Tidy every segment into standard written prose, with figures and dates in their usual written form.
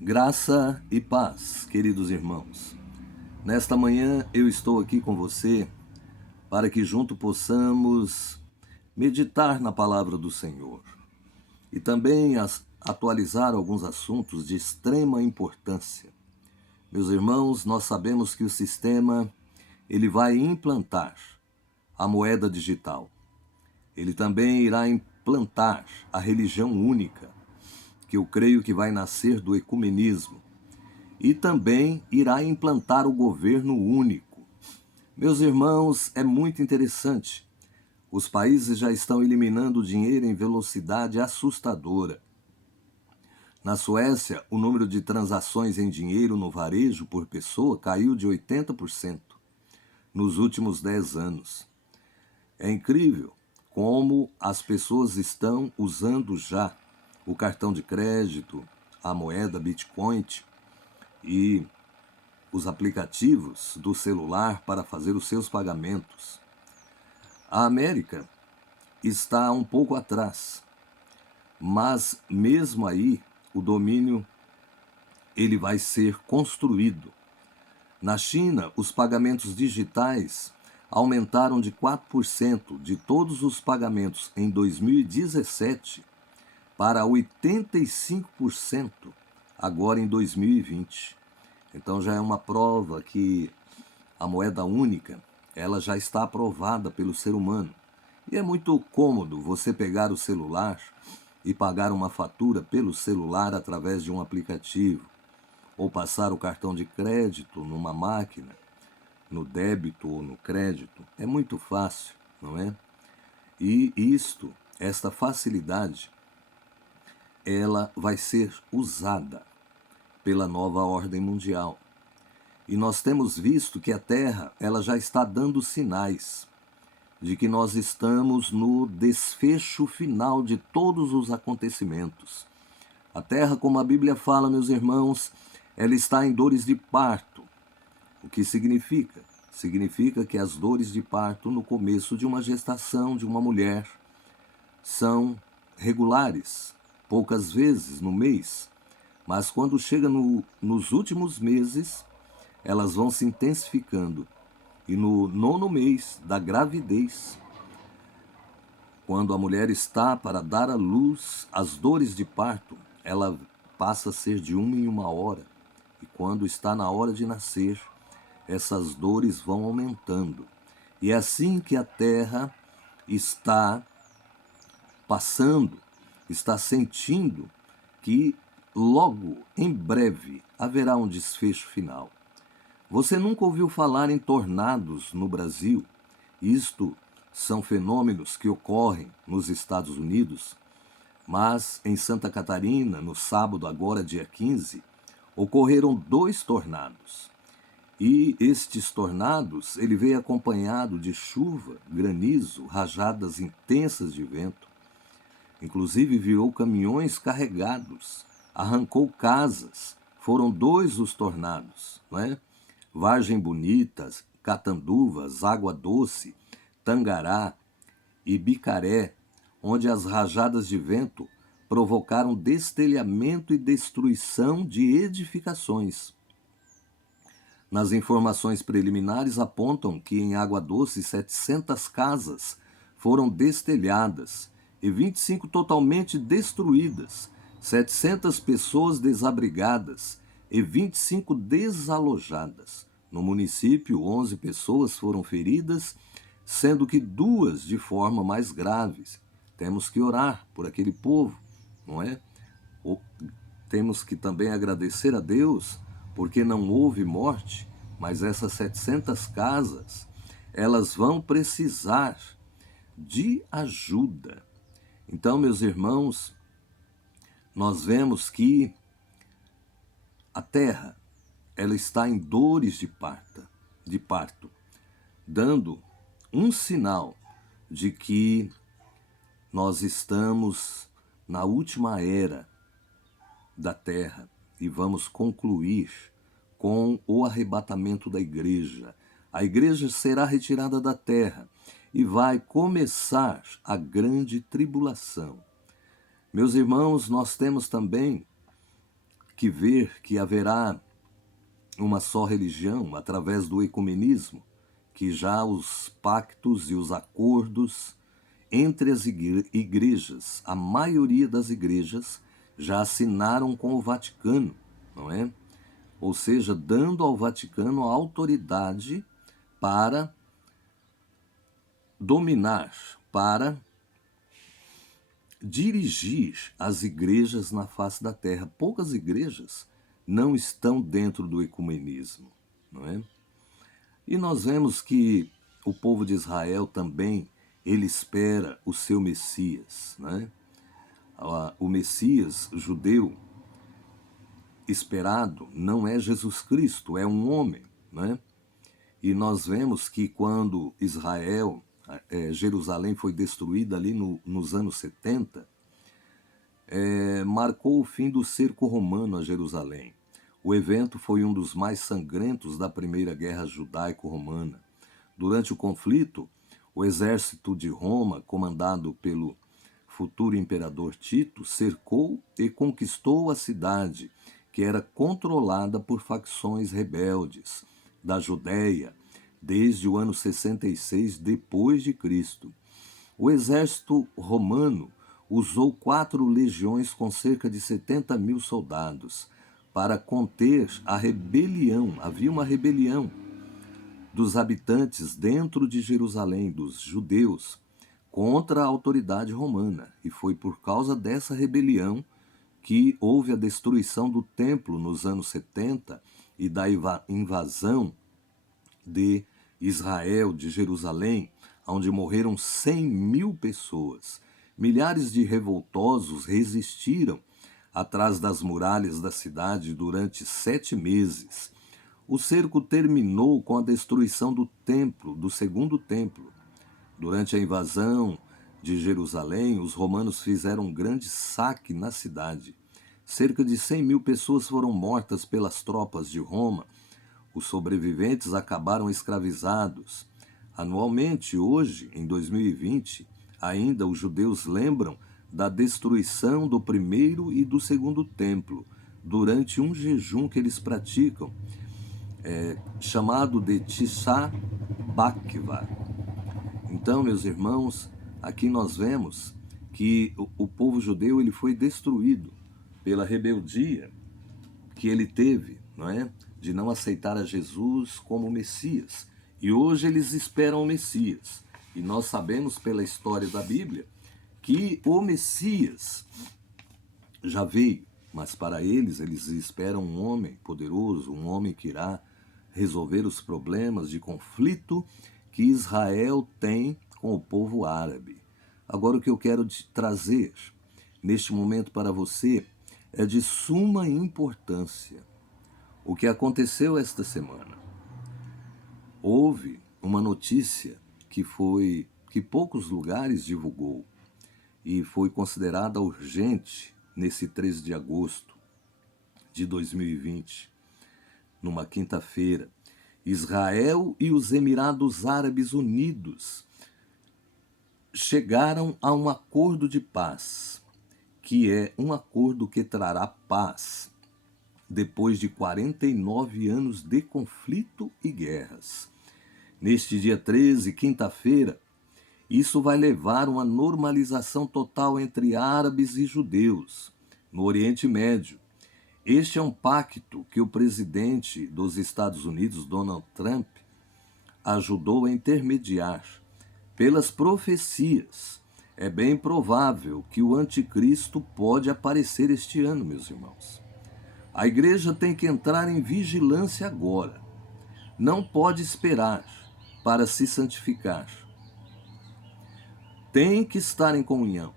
Graça e paz, queridos irmãos. Nesta manhã eu estou aqui com você para que junto possamos meditar na palavra do Senhor e também atualizar alguns assuntos de extrema importância. Meus irmãos, nós sabemos que o sistema ele vai implantar a moeda digital. Ele também irá implantar a religião única, que eu creio que vai nascer do ecumenismo, e também irá implantar o governo único. Meus irmãos, é muito interessante. Os países já estão eliminando o dinheiro em velocidade assustadora. Na Suécia, o número de transações em dinheiro no varejo por pessoa caiu de 80% nos últimos 10 anos. É incrível como as pessoas estão usando já o cartão de crédito, a moeda Bitcoin e os aplicativos do celular para fazer os seus pagamentos. A América está um pouco atrás, mas mesmo aí o domínio ele vai ser construído. Na China, os pagamentos digitais aumentaram de 4% de todos os pagamentos em 2017 para 85% agora em 2020. Então já é uma prova que a moeda única, ela já está aprovada pelo ser humano. E é muito cômodo você pegar o celular e pagar uma fatura pelo celular através de um aplicativo, ou passar o cartão de crédito numa máquina, no débito ou no crédito. É muito fácil, não é? E esta facilidade, ela vai ser usada pela nova ordem mundial. E nós temos visto que a Terra ela já está dando sinais de que nós estamos no desfecho final de todos os acontecimentos. A Terra, como a Bíblia fala, meus irmãos, ela está em dores de parto. O que significa? Significa que as dores de parto no começo de uma gestação de uma mulher são regulares, poucas vezes no mês, mas quando chega nos últimos meses, elas vão se intensificando. E no 9º mês da gravidez, quando a mulher está para dar à luz, as dores de parto, ela passa a ser de 1 em 1 hora. E quando está na hora de nascer, essas dores vão aumentando. E é assim que a Terra está passando, está sentindo que logo, em breve, haverá um desfecho final. Você nunca ouviu falar em tornados no Brasil? Isto são fenômenos que ocorrem nos Estados Unidos, mas em Santa Catarina, no sábado, agora dia 15, ocorreram 2 tornados. E estes tornados, ele veio acompanhado de chuva, granizo, rajadas intensas de vento. Inclusive virou caminhões carregados, arrancou casas. Foram 2 os tornados, não é? Vargem Bonita, Catanduvas, Água Doce, Tangará e Bicaré, onde as rajadas de vento provocaram destelhamento e destruição de edificações. Nas informações preliminares apontam que em Água Doce 700 casas foram destelhadas e 25 totalmente destruídas, 700 pessoas desabrigadas e 25 desalojadas. No município, 11 pessoas foram feridas, sendo que 2 de forma mais graves. Temos que orar por aquele povo, não é? Temos que também agradecer a Deus, porque não houve morte, mas essas 700 casas, elas vão precisar de ajuda. Então, meus irmãos, nós vemos que a terra, ela está em dores de parto, dando um sinal de que nós estamos na última era da terra e vamos concluir com o arrebatamento da igreja. A igreja será retirada da terra e vai começar a grande tribulação. Meus irmãos, nós temos também que ver que haverá uma só religião através do ecumenismo, que já os pactos e os acordos entre as igrejas, a maioria das igrejas já assinaram com o Vaticano, não é? Ou seja, dando ao Vaticano a autoridade para dominar, para dirigir as igrejas na face da terra. Poucas igrejas não estão dentro do ecumenismo, não é? E nós vemos que o povo de Israel também, ele espera o seu Messias, né? O Messias judeu esperado não é Jesus Cristo, é um homem, né? E nós vemos que quando Jerusalém foi destruída ali nos anos 70, marcou o fim do cerco romano a Jerusalém. O evento foi um dos mais sangrentos da Primeira Guerra Judaico-Romana. Durante o conflito, o exército de Roma, comandado pelo futuro imperador Tito, cercou e conquistou a cidade, que era controlada por facções rebeldes da Judéia desde o ano 66 depois de Cristo. O exército romano usou 4 legiões com cerca de 70.000 soldados para conter a rebelião. Havia uma rebelião dos habitantes dentro de Jerusalém, dos judeus, contra a autoridade romana. E foi por causa dessa rebelião que houve a destruição do templo nos anos 70 e da invasão de Israel, de Jerusalém, onde morreram 100.000 pessoas. Milhares de revoltosos resistiram atrás das muralhas da cidade durante 7 meses. O cerco terminou com a destruição do templo, do segundo templo. Durante a invasão de Jerusalém, os romanos fizeram um grande saque na cidade. Cerca de 100.000 pessoas foram mortas pelas tropas de Roma. Os sobreviventes acabaram escravizados. Anualmente, hoje, em 2020, ainda os judeus lembram da destruição do primeiro e do segundo templo, durante um jejum que eles praticam, chamado de Tisha B'Av. Então, meus irmãos, aqui nós vemos que o povo judeu ele foi destruído pela rebeldia que ele teve, não é? De não aceitar a Jesus como Messias. E hoje eles esperam o Messias. E nós sabemos pela história da Bíblia que o Messias já veio, mas para eles esperam um homem poderoso, um homem que irá resolver os problemas de conflito que Israel tem com o povo árabe. Agora, o que eu quero te trazer neste momento para você é de suma importância. O que aconteceu esta semana? Houve uma notícia que poucos lugares divulgou e foi considerada urgente nesse 13 de agosto de 2020, numa quinta-feira. Israel e os Emirados Árabes Unidos chegaram a um acordo de paz, que é um acordo que trará paz depois de 49 anos de conflito e guerras. Neste dia 13, quinta-feira, isso vai levar uma normalização total entre árabes e judeus no Oriente Médio. Este é um pacto que o presidente dos Estados Unidos, Donald Trump, ajudou a intermediar. Pelas profecias, é bem provável que o anticristo pode aparecer este ano, meus irmãos. A igreja tem que entrar em vigilância agora. Não pode esperar para se santificar. Tem que estar em comunhão.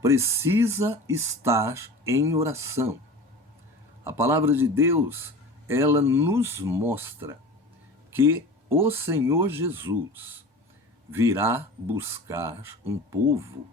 Precisa estar em oração. A palavra de Deus, ela nos mostra que o Senhor Jesus virá buscar um povo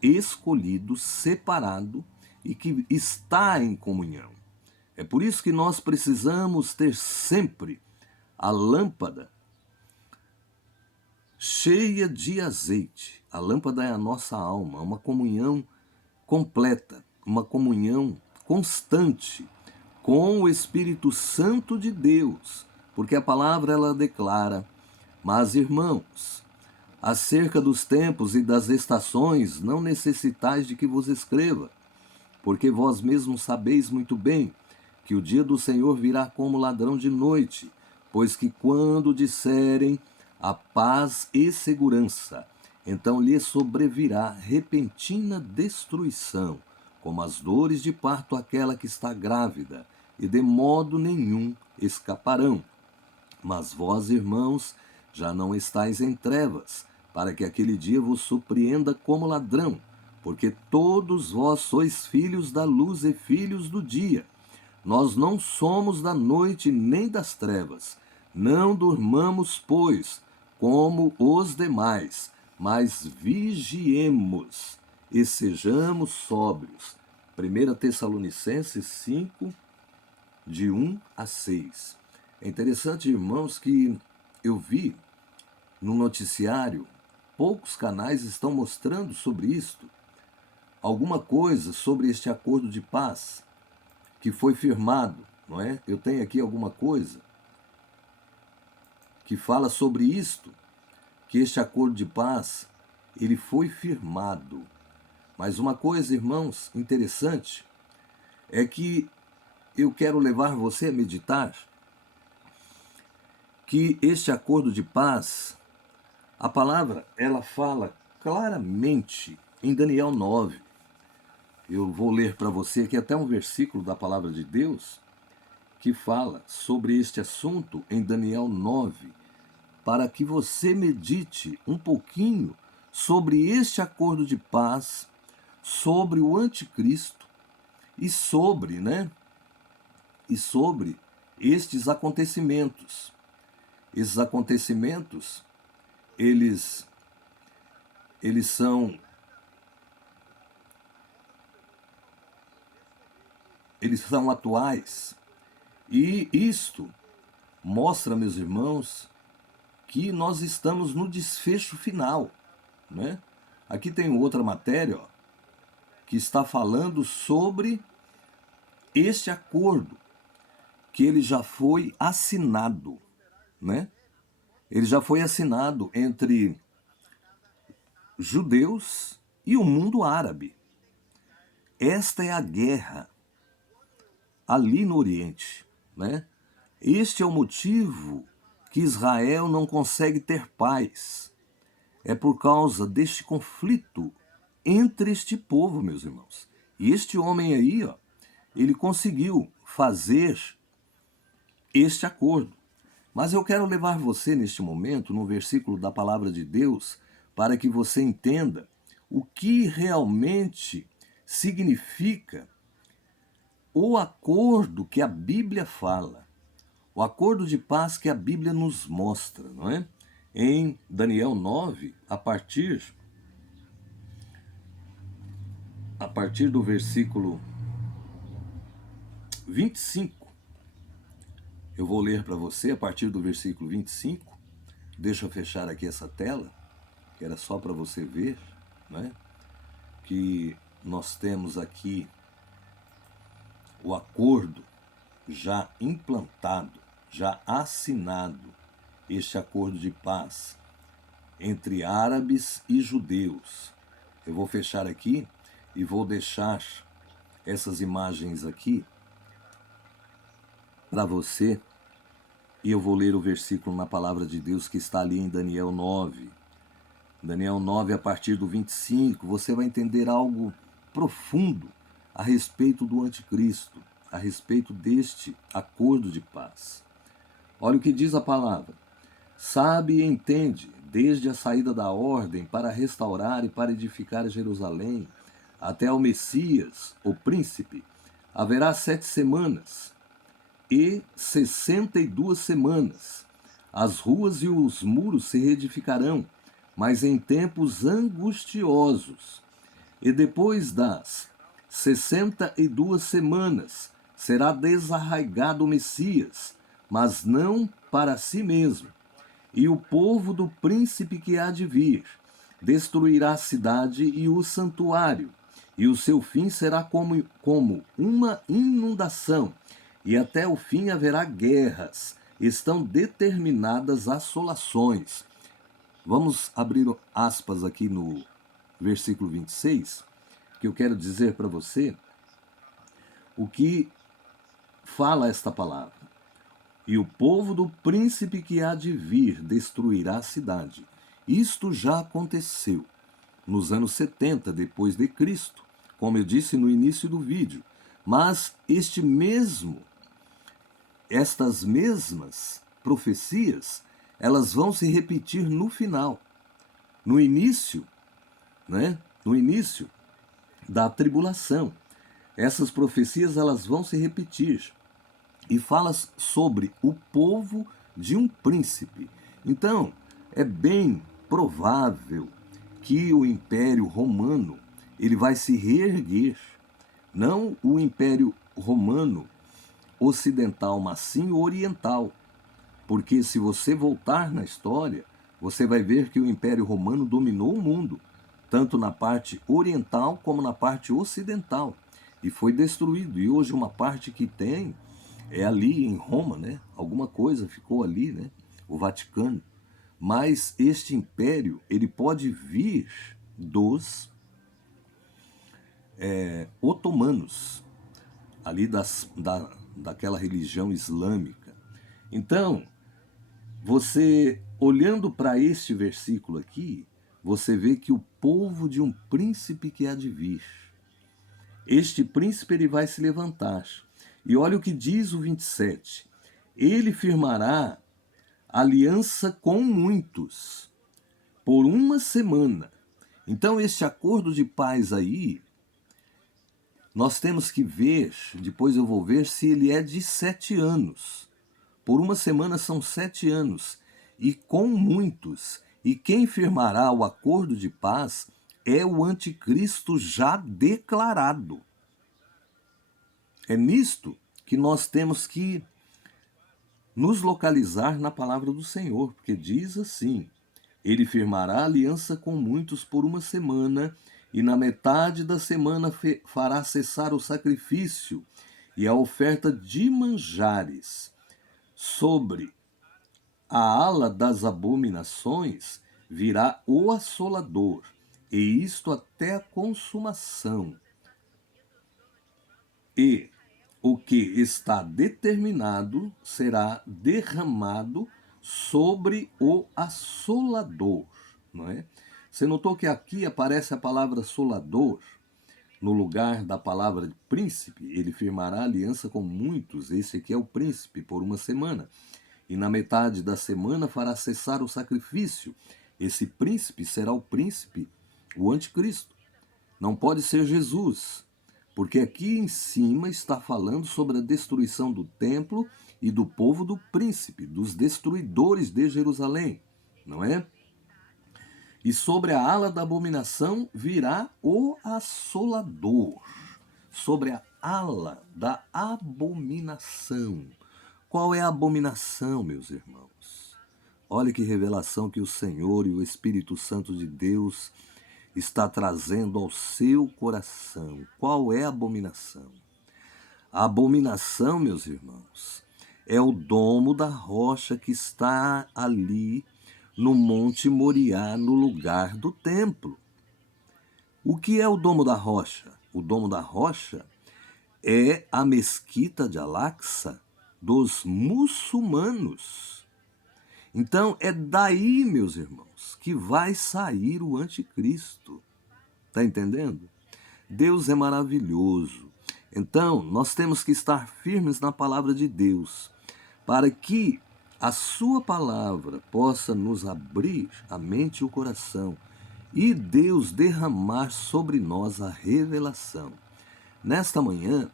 escolhido, separado e que está em comunhão. É por isso que nós precisamos ter sempre a lâmpada cheia de azeite. A lâmpada é a nossa alma, uma comunhão completa, uma comunhão constante com o Espírito Santo de Deus, porque a palavra ela declara: mas, irmãos, acerca dos tempos e das estações não necessitais de que vos escreva, porque vós mesmos sabeis muito bem que o dia do Senhor virá como ladrão de noite, pois que quando disserem a paz e segurança, então lhe sobrevirá repentina destruição, como as dores de parto àquela que está grávida, e de modo nenhum escaparão. Mas vós, irmãos, já não estáis em trevas, para que aquele dia vos surpreenda como ladrão, porque todos vós sois filhos da luz e filhos do dia. Nós não somos da noite nem das trevas. Não durmamos, pois, como os demais, mas vigiemos e sejamos sóbrios. 1 Tessalonicenses 5, de 1 a 6. É interessante, irmãos, que eu vi no noticiário, poucos canais estão mostrando sobre isto, alguma coisa sobre este acordo de paz que foi firmado, não é? Eu tenho aqui alguma coisa que fala sobre isto, que este acordo de paz, ele foi firmado. Mas uma coisa, irmãos, interessante, é que eu quero levar você a meditar que este acordo de paz, a palavra, ela fala claramente em Daniel 9. Eu vou ler para você aqui até um versículo da palavra de Deus que fala sobre este assunto em Daniel 9, para que você medite um pouquinho sobre este acordo de paz, sobre o anticristo e sobre, E sobre estes acontecimentos. Esses acontecimentos, eles são atuais. E isto mostra, meus irmãos, que nós estamos no desfecho final, né? Aqui tem outra matéria, ó, que está falando sobre este acordo, que ele já foi assinado, né? Ele já foi assinado entre judeus e o mundo árabe. Esta é a guerra ali no Oriente, né? Este é o motivo que Israel não consegue ter paz. É por causa deste conflito entre este povo, meus irmãos. E este homem aí, ó, ele conseguiu fazer este acordo. Mas eu quero levar você neste momento, no versículo da palavra de Deus, para que você entenda o que realmente significa o acordo que a Bíblia fala, o acordo de paz que a Bíblia nos mostra, não é? Em Daniel 9, a partir do versículo 25, eu vou ler para você a partir do versículo 25, deixa eu fechar aqui essa tela, que era só para você ver, né? Que nós temos aqui o acordo já implantado, já assinado, este acordo de paz entre árabes e judeus. Eu vou fechar aqui e vou deixar essas imagens aqui para você, e eu vou ler o versículo na palavra de Deus que está ali em Daniel 9. Daniel 9, a partir do 25, você vai entender algo profundo a respeito do anticristo, a respeito deste acordo de paz. Olha o que diz a palavra. Sabe e entende, desde a saída da ordem para restaurar e para edificar Jerusalém, até ao Messias, o príncipe, haverá 7 semanas e 62 semanas. As ruas e os muros se reedificarão, mas em tempos angustiosos. E depois das 62 semanas será desarraigado o Messias, mas não para si mesmo. E o povo do príncipe que há de vir destruirá a cidade e o santuário, e o seu fim será como uma inundação, e até o fim haverá guerras. Estão determinadas assolações. Vamos abrir aspas aqui no versículo 26, que eu quero dizer para você o que fala esta palavra. E o povo do príncipe que há de vir destruirá a cidade. Isto já aconteceu nos anos 70 depois de Cristo, como eu disse no início do vídeo. Mas estas mesmas profecias, elas vão se repetir no final, no início, né? No início da tribulação. Essas profecias, elas vão se repetir e fala sobre o povo de um príncipe. Então, é bem provável que o Império Romano ele vai se reerguer, não o Império Romano ocidental, mas sim o oriental. Porque se você voltar na história, você vai ver que o Império Romano dominou o mundo, tanto na parte oriental como na parte ocidental, e foi destruído. E hoje uma parte que tem é ali em Roma, né? Alguma coisa ficou ali, né? O Vaticano. Mas este império, ele pode vir dos otomanos, ali daquela religião islâmica. Então, você, olhando para este versículo aqui, você vê que o povo de um príncipe que há de vir, este príncipe ele vai se levantar. E olha o que diz o 27. Ele firmará aliança com muitos por uma semana. Então, este acordo de paz aí, nós temos que ver, depois eu vou ver se ele é de 7 anos. Por uma semana são 7 anos. E com muitos. E quem firmará o acordo de paz é o anticristo já declarado. É nisto que nós temos que nos localizar na palavra do Senhor, porque diz assim: ele firmará aliança com muitos por uma semana, e na metade da semana fará cessar o sacrifício e a oferta de manjares. Sobre a ala das abominações virá o assolador, e isto até a consumação. E o que está determinado será derramado sobre o assolador, não é? Você notou que aqui aparece a palavra assolador no lugar da palavra príncipe? Ele firmará aliança com muitos, esse aqui é o príncipe, por uma semana. E na metade da semana fará cessar o sacrifício. Esse príncipe será o príncipe, o anticristo. Não pode ser Jesus, porque aqui em cima está falando sobre a destruição do templo e do povo do príncipe, dos destruidores de Jerusalém, não é? E sobre a ala da abominação virá o assolador. Sobre a ala da abominação. Qual é a abominação, meus irmãos? Olha que revelação que o Senhor e o Espírito Santo de Deus está trazendo ao seu coração. Qual é a abominação? A abominação, meus irmãos, é o domo da rocha que está ali no Monte Moriá, no lugar do templo. O que é o domo da rocha? O domo da rocha é a mesquita de Al-Aqsa dos muçulmanos. Então é daí, meus irmãos, que vai sair o anticristo. Está entendendo? Deus é maravilhoso. Então, nós temos que estar firmes na palavra de Deus, para que a sua palavra possa nos abrir a mente e o coração, e Deus derramar sobre nós a revelação. Nesta manhã,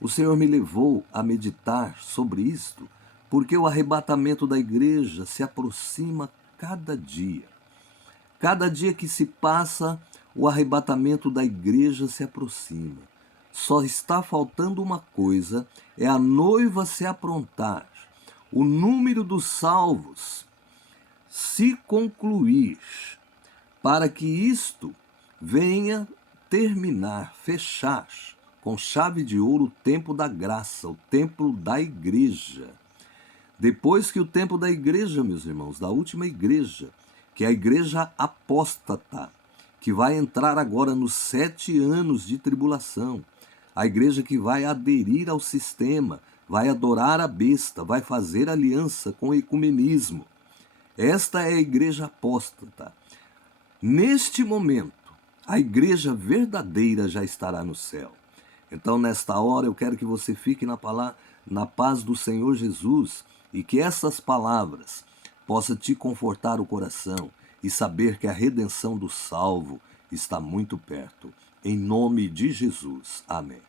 o Senhor me levou a meditar sobre isto, porque o arrebatamento da igreja se aproxima cada dia. Cada dia que se passa, o arrebatamento da igreja se aproxima. Só está faltando uma coisa, é a noiva se aprontar, o número dos salvos se concluir, para que isto venha terminar, fechar com chave de ouro o tempo da graça, o tempo da igreja. Depois que o tempo da igreja, meus irmãos, da última igreja, que é a igreja apóstata, que vai entrar agora nos 7 anos de tribulação, a igreja que vai aderir ao sistema, vai adorar a besta, vai fazer aliança com o ecumenismo. Esta é a igreja apóstata. Neste momento, a igreja verdadeira já estará no céu. Então, nesta hora, eu quero que você fique na paz do Senhor Jesus e que essas palavras possam te confortar o coração e saber que a redenção do salvo está muito perto. Em nome de Jesus. Amém.